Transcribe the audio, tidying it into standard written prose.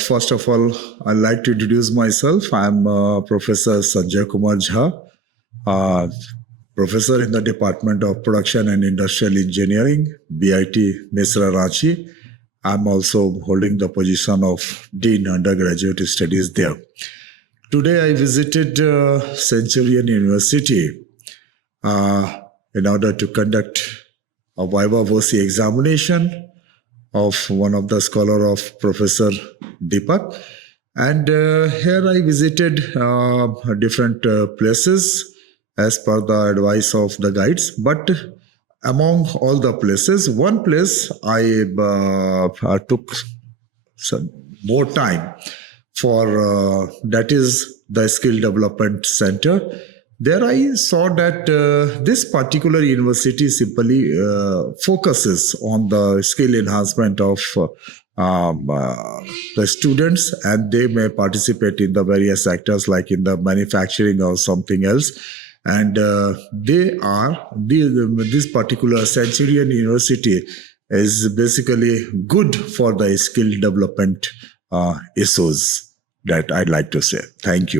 First of all, I'd like to introduce myself. I'm Professor Sanjay Kumar Jha, professor in the Department of Production and Industrial Engineering, BIT Mesra, Ranchi. I'm also holding the position of Dean Undergraduate Studies there. Today I visited Centurion University in order to conduct a viva voce examination of one of the scholar of Professor Deepak. And here I visited different places as per the advice of the guides. But among all the places, one place I took some more time for, that is the Skill Development Center. There I saw that this particular university simply focuses on the skill enhancement of the students, and they may participate in the various sectors like in the manufacturing or something else. And this particular Centurion University is basically good for the skill development issues that I'd like to say. Thank you.